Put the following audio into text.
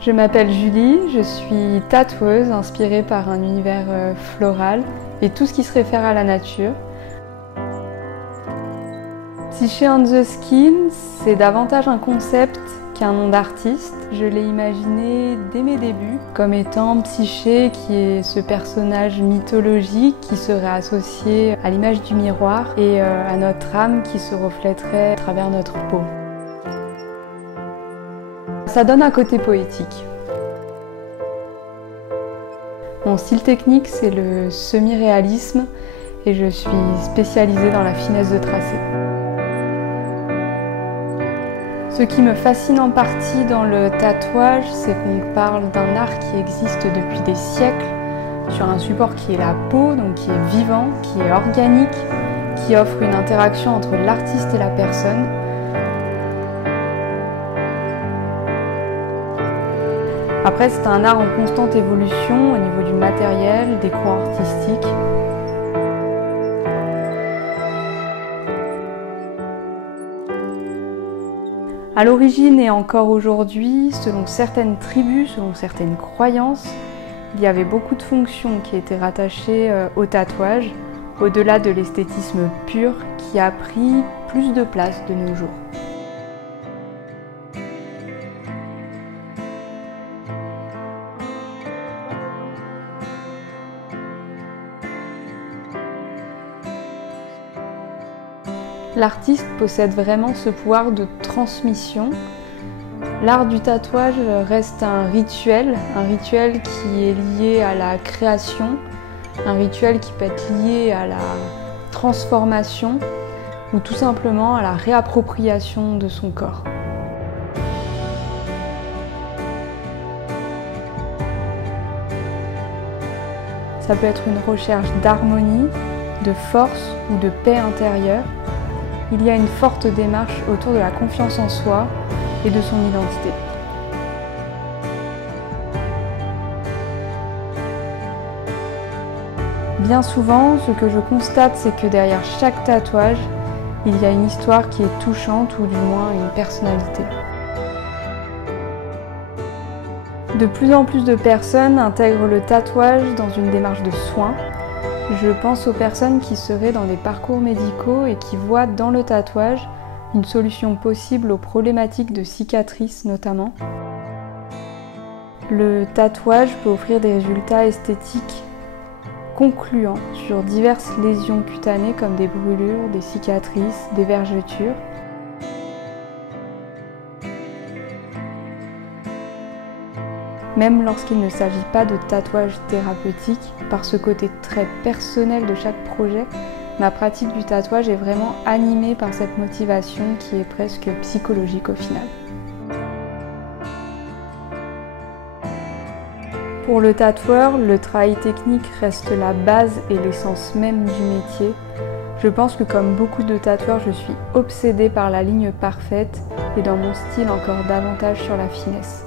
Je m'appelle Julie, je suis tatoueuse inspirée par un univers floral et tout ce qui se réfère à la nature. Psyché on the Skin, c'est davantage un concept qu'un nom d'artiste. Je l'ai imaginé dès mes débuts comme étant Psyché, qui est ce personnage mythologique qui serait associé à l'image du miroir et à notre âme qui se reflèterait à travers notre peau. Ça donne un côté poétique. Mon style technique, c'est le semi-réalisme et je suis spécialisée dans la finesse de tracé. Ce qui me fascine en partie dans le tatouage, c'est qu'on parle d'un art qui existe depuis des siècles, sur un support qui est la peau, donc qui est vivant, qui est organique, qui offre une interaction entre l'artiste et la personne. Après, c'est un art en constante évolution au niveau du matériel, des courants artistiques. À l'origine et encore aujourd'hui, selon certaines tribus, selon certaines croyances, il y avait beaucoup de fonctions qui étaient rattachées au tatouage, au-delà de l'esthétisme pur qui a pris plus de place de nos jours. L'artiste possède vraiment ce pouvoir de transmission. L'art du tatouage reste un rituel qui est lié à la création, un rituel qui peut être lié à la transformation ou tout simplement à la réappropriation de son corps. Ça peut être une recherche d'harmonie, de force ou de paix intérieure. Il y a une forte démarche autour de la confiance en soi et de son identité. Bien souvent, ce que je constate, c'est que derrière chaque tatouage, il y a une histoire qui est touchante ou du moins une personnalité. De plus en plus de personnes intègrent le tatouage dans une démarche de soins. Je pense aux personnes qui seraient dans des parcours médicaux et qui voient dans le tatouage une solution possible aux problématiques de cicatrices notamment. Le tatouage peut offrir des résultats esthétiques concluants sur diverses lésions cutanées comme des brûlures, des cicatrices, des vergetures. Même lorsqu'il ne s'agit pas de tatouage thérapeutique, par ce côté très personnel de chaque projet, ma pratique du tatouage est vraiment animée par cette motivation qui est presque psychologique au final. Pour le tatoueur, le travail technique reste la base et l'essence même du métier. Je pense que comme beaucoup de tatoueurs, je suis obsédée par la ligne parfaite et dans mon style encore davantage sur la finesse.